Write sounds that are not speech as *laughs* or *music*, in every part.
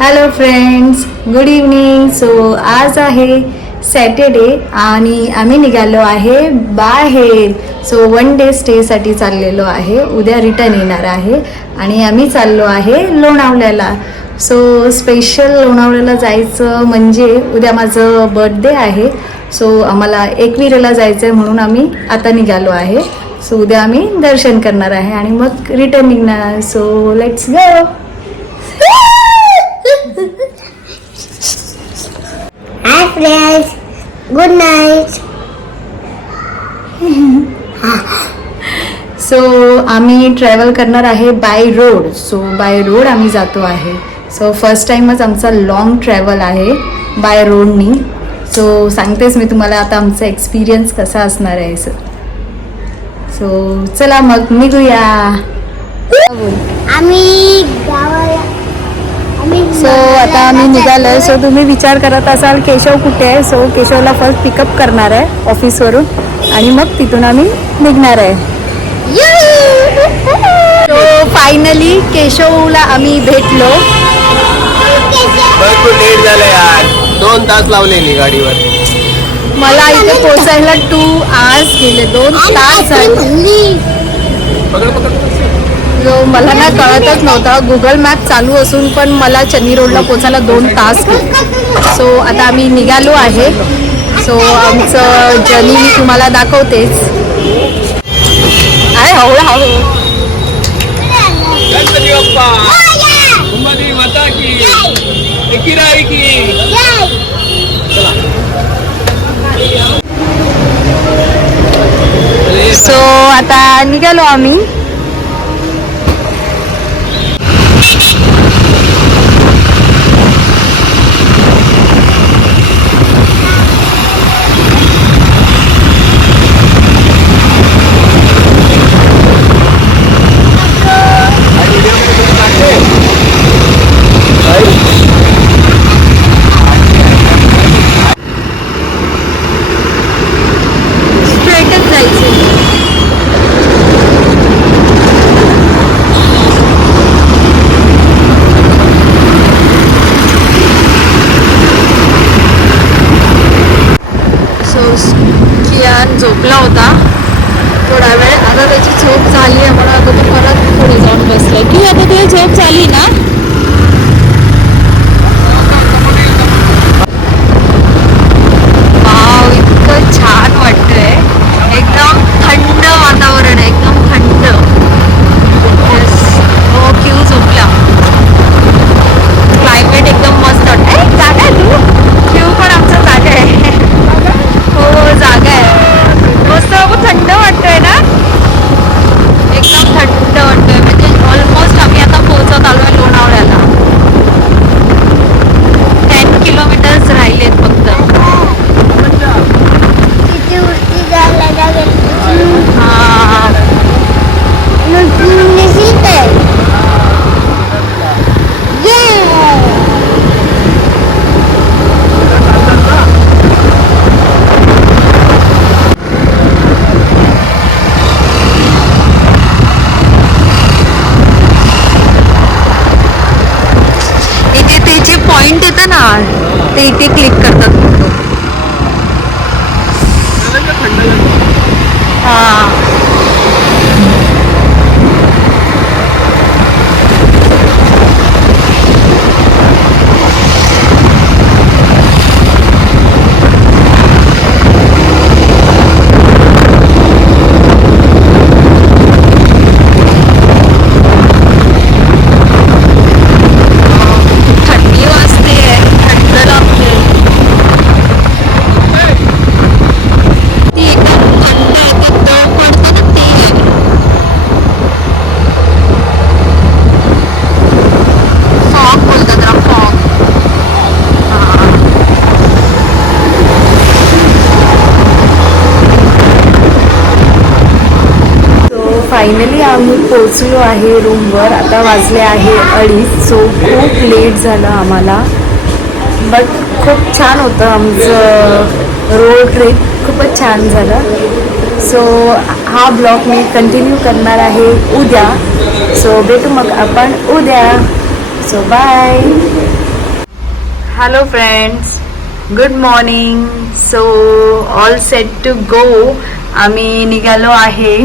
Hello friends good evening so आज आहे Saturday आणि आम्ही निघालो आहे बाहेर. सो वन डे स्टेसाठी चाललेलो आहे. उद्या रिटर्न येणार आहे. आणि आम्ही चाललो आहे लोणावळ्याला. सो स्पेशल लोणावळ्याला जायचं म्हणजे उद्या माझं बर्थडे आहे. सो आम्हाला एकविरेला जायचं आहे म्हणून आम्ही आता निघालो आहे. सो उद्या आम्ही दर्शन करणार आहे आणि मग रिटर्न निघणार. So let's go Hi friends, good night. *laughs* So आम्ही ट्रॅव्हल करणार आहे by road so by road आम्ही जातो आहे. सो फर्स्ट टाईमच आमचा लॉंग ट्रॅव्हल आहे बाय रोडनी सो सांगतेच मी तुम्हाला आता आमचा एक्सपिरियन्स कसा असणार आहे. सो सो चला मग निघूया. आम्ही गावाला सो आता आम्ही निघालोय. सो तुम्ही विचार करत असाल केशव कुठे आहे? सो केशवला फर्स्ट पिकअप करणार आहे ऑफिसवरून आणि मग तिथून आम्ही निघणार आहे. सो फायनली केशवला आम्ही भेटलो. भरपूर लेट झालं यार. दोन तास लावले मी गाडीवर. मला इथे पोहोचायला टू आवर्स गेले. दोन तास झाले. पकड पकड जो मला ना कळतच नव्हता. गुगल मॅप चालू असून पण मला चन्नी रोडला पोचायला दोन तास सो आता आम्ही निघालो आहे. सो आमचं जर्नी मी तुम्हाला दाखवतेच. आहे हळू हळू गणपती बाप्पा कुंभादेवी माता की. एकिराई की. सो आता निघालो आम्ही. पोचलो आहे रूमवर. आता वाजले आहे अडीच. सो खूप लेट झालं आम्हाला. बट खूप छान होतं आमचं रोड ट्रिप खूपच छान झालं. सो हा ब्लॉग मी कंटिन्यू करणार आहे उद्या. सो भेटू मग आपण उद्या. So bye hello friends good morning so all set to go आम्ही निघालो आहे.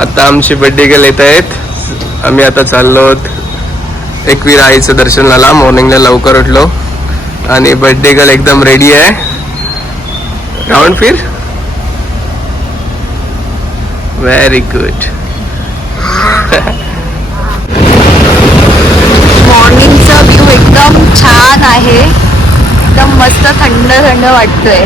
आता आमचे बड्डे गर्ल येत आहेत. आम्ही आता चाललो आहोत एकवीर आईचं दर्शनाला. मॉर्निंगला लवकर उठलो. आणि बड्डे गर्ल एकदम रेडी आहे. राऊंड फिर? व्हेरी गुड मॉर्निंगचा व्ह्यू एकदम छान आहे. एकदम मस्त थंड थंड वाटतोय.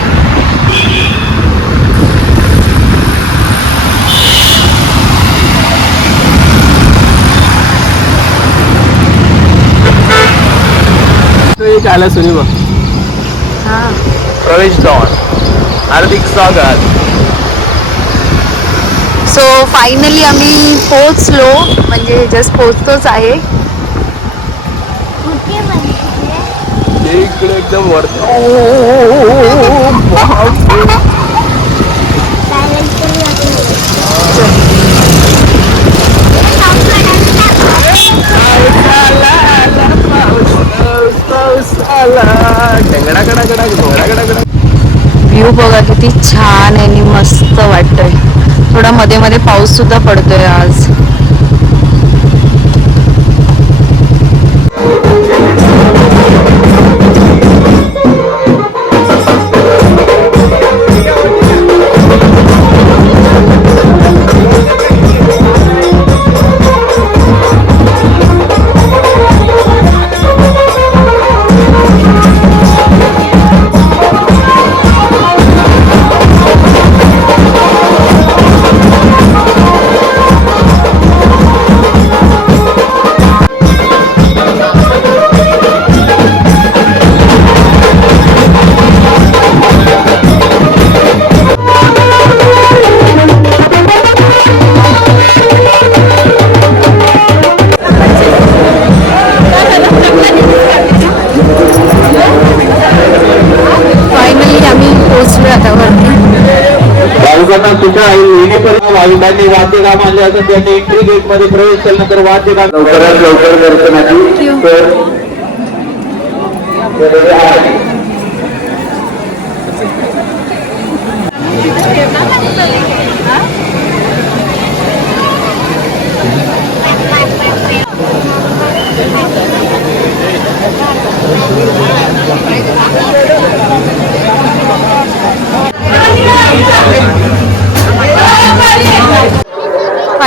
तो एक आला सुनी बघ प्रवेश दौर हार्दिक स्वागत. सो फायनली आम्ही पोचलो म्हणजे जस्ट पोचतोच आहे. कुठे म्हणते ते इकडे एकदम वरती Silent करू व्ह्यू बघा किती छान आहे आणि मस्त वाटतोय. थोडा मध्ये मध्ये पाऊस सुद्धा पडतोय आज. येणेपर्यंत भाविकांनी वाद्यकाम आणले असून त्यांनी एंट्री गेटमध्ये प्रवेश केल्यानंतर वाद्यकाम लवकरात लवकर दर्शनाची सोय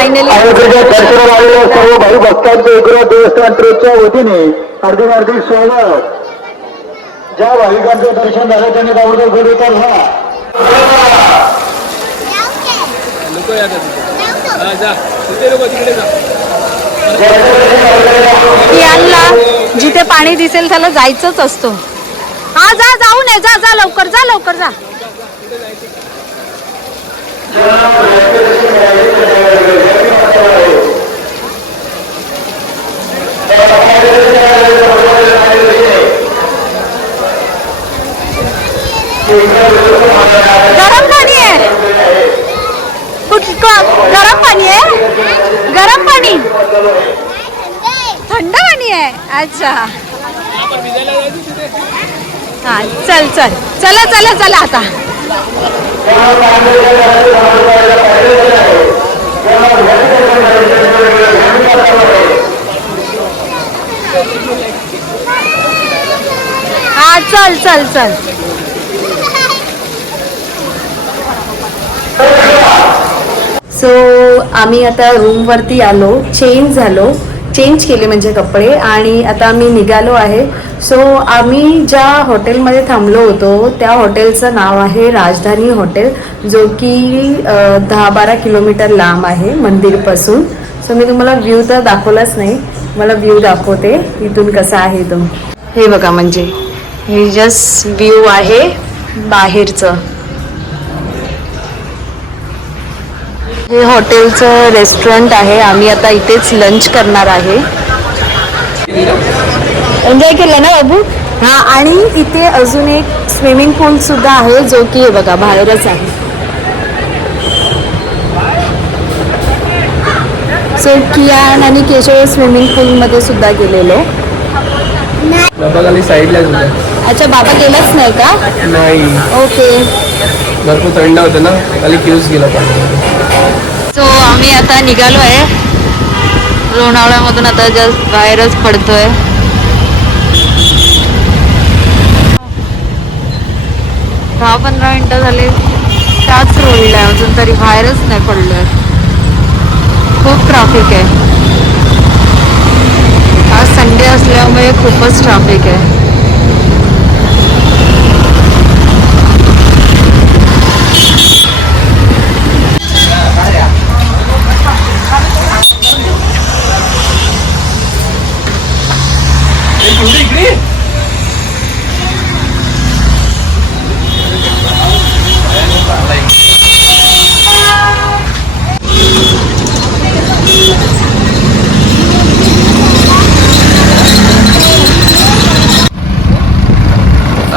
फायनली सर्व भाई भक्तांचे एकूण देवस्थान ट्रस्टच्या वतीने हार्दिक हार्दिक स्वागत ज्या भाविकांचं दर्शन झालं त्यांनी ताबडतोब घरी जा जा यांना जिथे पाणी दिसेल त्याला जायचंच असतो. हा जा जाऊ नये जा जा लवकर जा लवकर जा. गरम पाणी आहे. गरम पाणी. थंड पाणी आहे. अच्छा. हा चल चल. चला चला चला आता. हा चल चल चल. सो आम्ही आता रूमवरती आलो चेंज झालो. चेंज केले म्हणजे कपडे आणि आता आम्ही निघालो आहे. सो आम्ही ज्या हॉटेलमध्ये थांबलो होतो त्या हॉटेलचं नाव आहे राजधानी हॉटेल जो की दहा बारा किलोमीटर लांब आहे मंदिरपासून. सो मी तुम्हाला व्ह्यू तर दाखवलाच नाही मला व्ह्यू दाखवते. इथून कसा आहे तो. हे बघा म्हणजे हे जस्ट व्ह्यू आहे बाहेरचं. हे हॉटेलचं रेस्टॉरंट आहे. आम्ही आता इथेच लंच करणार आहे. एन्जॉय केलं ना बाबू? हा आणि इथे अजून एक स्विमिंग पूल सुद्धा आहे जो की हे बघा बाहेरच आहे. सो कियान आणि केशव स्विमिंग पूलमध्ये सुद्धा गेलेलो. बाबा खाली अच्छा बाबा गेलाच नाही का? नाही. ओके भरपूर थंड होतं ना खाली क्यूज गेला पाणी सो आम्ही आता निघालो आहे लोणावळ्यामधून आता जस्ट बाहेरच पडतोय. दहा पंधरा मिनटं झाले. त्याच रोडला आहे. अजून तरी बाहेरच नाही पडलोय. खूप ट्रॅफिक आहे. आज संडे असल्यामुळे खूपच ट्रॅफिक आहे.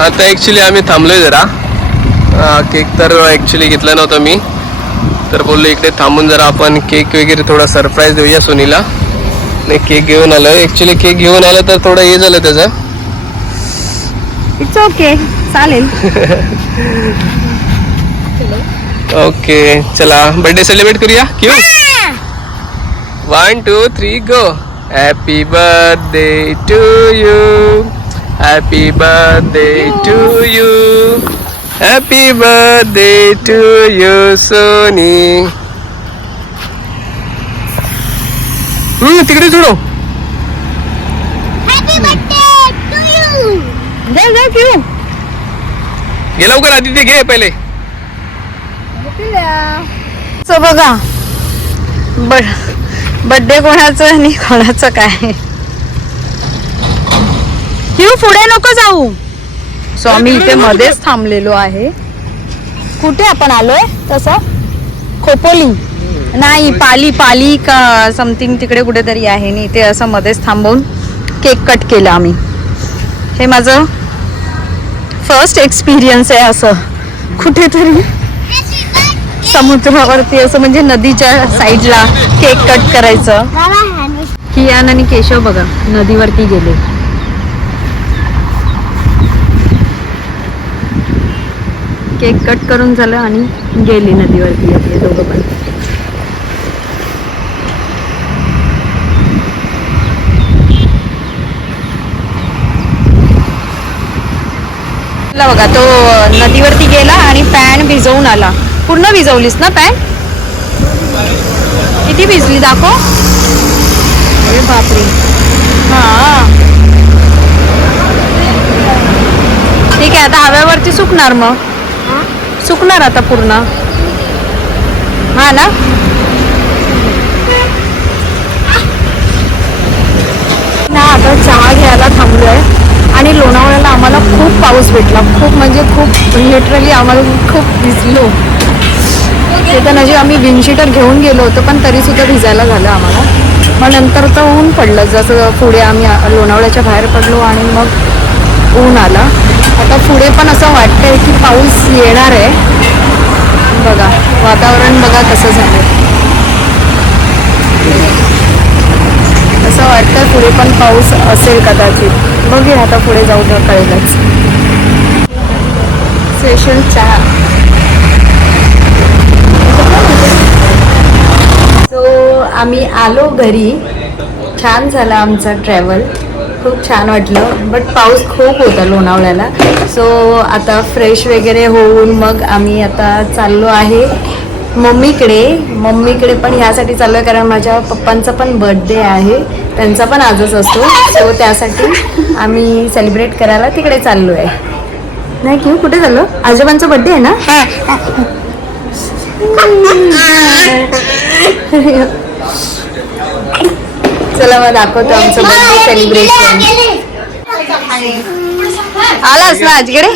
आता ॲक्च्युली आम्ही थांबलोय जरा. केक तर ॲक्च्युली घेतला नव्हता मी. तर बोललो इकडे थांबून जरा आपण केक वगैरे थोडा सरप्राईज देऊया सोनीला. नाही केक घेऊन आलो ॲक्च्युली केक घेऊन आलं तर थोडं हे झालं त्याचं. इट्स ओके चालेल. *laughs* ओके चला. बर्थडे सेलिब्रेट करूया? Q one two three go happy birthday to you happy birthday to you happy birthday to you Soni hmm तिकडे सोडो हॅपी बर्थडे टू यू जा जा क्यू घे लवकर आधी ते घे पहिले. सो बघा बर्थडे कोणाचं आणि कोणाचं काय? क्यू पुढे नको जाऊ. सो आम्ही इथे मध्येच थांबलेलो आहे. कुठे आपण आलोय तसं खोपोली. नाही पाली पाली का समथिंग तिकडे कुठेतरी आहे. आणि इथे असं मध्येच थांबवून केक कट केला आम्ही. हे माझं फर्स्ट एक्सपिरियन्स आहे असं. कुठेतरी समुद्रावरती असं म्हणजे नदीच्या साईडला केक कट करायचं. कियान आणि केशव बघा नदीवरती गेले. केक कट करून झालं आणि गेली नदीवरती आपले दोघं पण. बघा तो नदीवरती गेला आणि पॅन भिजवून आला. पूर्ण भिजवलीस ना पॅन? किती भिजली दाखव. अरे बापरे. हा. ठीक आहे आता हव्यावरती सुकणार मग. सुकणार आता पूर्ण. हा ना? ना आता चहा घ्यायला थांबलोय. आणि लोणावळ्याला आम्हाला खूप पाऊस भेटला. खूप म्हणजे खूप लिटरली आम्हाला खूप भिजलो. ते तर म्हणजे आम्ही विंडशीटर घेऊन गेलो होतो पण तरी सुद्धा भिजायला झालं आम्हाला. मग नंतर तर ऊन पडलं. जसं पुढे आम्ही लोणावळ्याच्या बाहेर पडलो आणि मग ऊन आला. आता पुढे पण असं वाटतंय की पाऊस येणार आहे. बघा वातावरण बघा कसं झालं असं वाटतं पुढे पण पाऊस असेल कदाचित. बघूया आता पुढे जाऊ द कळेलच. स्पेशल चहा. सो आम्ही आलो घरी. छान झाला आमचा ट्रॅव्हल खूप छान वाटलं बट पाऊस खूप होता लोणावळ्याला. सो आता फ्रेश वगैरे होऊन मग आम्ही आता चाललो आहे मम्मीकडे. मम्मीकडे पण ह्यासाठी चाललो आहे कारण माझ्या पप्पांचा पण बर्थडे आहे. त्यांचा पण आजच असतो. सो त्यासाठी आम्ही सेलिब्रेट करायला तिकडे चाललो आहे नाही किंवा कुठे चाललो? आजोबांचा बर्थडे आहे ना? *laughs* *laughs* *laughs* चला मग दाखवतो आमचं बर्थडे सेलिब्रेशन आलास ना आजकडे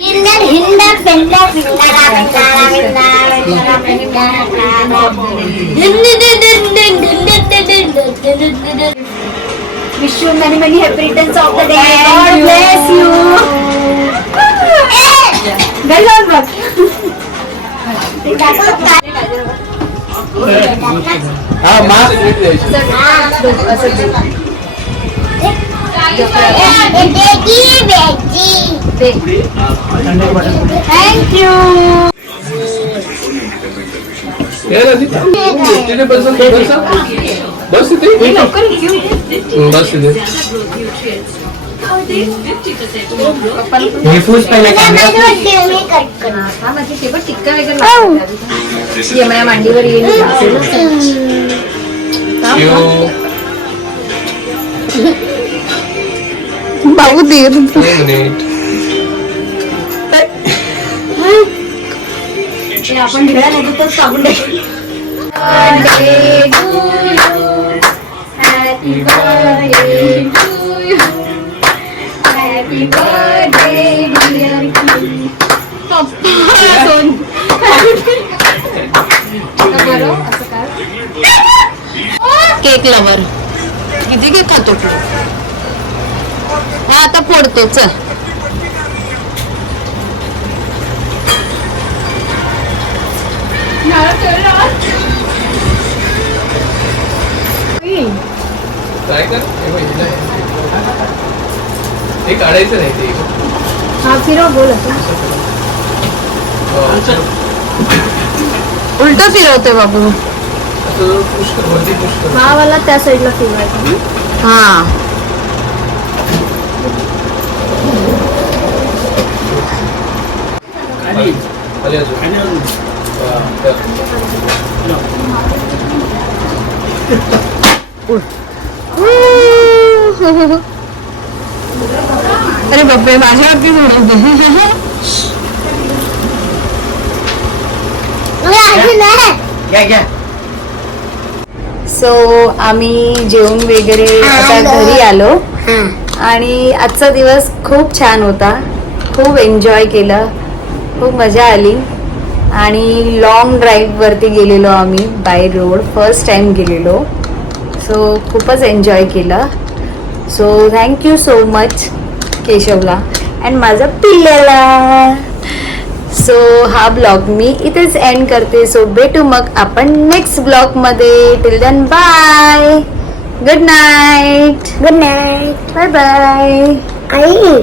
हिंदर हिंदर पेंडर पिंडरा पिंडरा पिंडरा Pindra wish you many many happy returns of the day हा मास्क असं दे. दे. थँक्यू तिथे बस बस तिथे लवकर घेऊ बस तिथे हा माझी ते पण टिक्का वगैरे लागतो. ये माझ्या मांडीवर येईल भाऊ दे मिनिट आपण ढिळा नाही तर साबून happy birthday to you happy birthday cake lover. किती केक खातो तू? हा आता फोडतो चल. कर? हे. हे काढायचं नाही ते. हा फिरव बोल. असं उलट फिरवतोय बाबू. हा वाला त्या साईडला फिरवायचा हा. हा. अरे बापरे सोडवते सो आम्ही जेवण वगैरे आता घरी आलो. आणि आजचा दिवस खूप छान होता. खूप एन्जॉय केलं. खूप मजा आली. आणि लॉंग ड्राईव्हवरती गेलेलो आम्ही बाय रोड फर्स्ट टाइम गेलेलो. सो खूपच एन्जॉय केलं. So thank you so much केशवला. And माझा पिल्ल्याला. सो हा ब्लॉग मी इथेच एंड करते. सो भेटू मग आपण नेक्स्ट ब्लॉगमध्ये till then bye good night good night bye bye आई.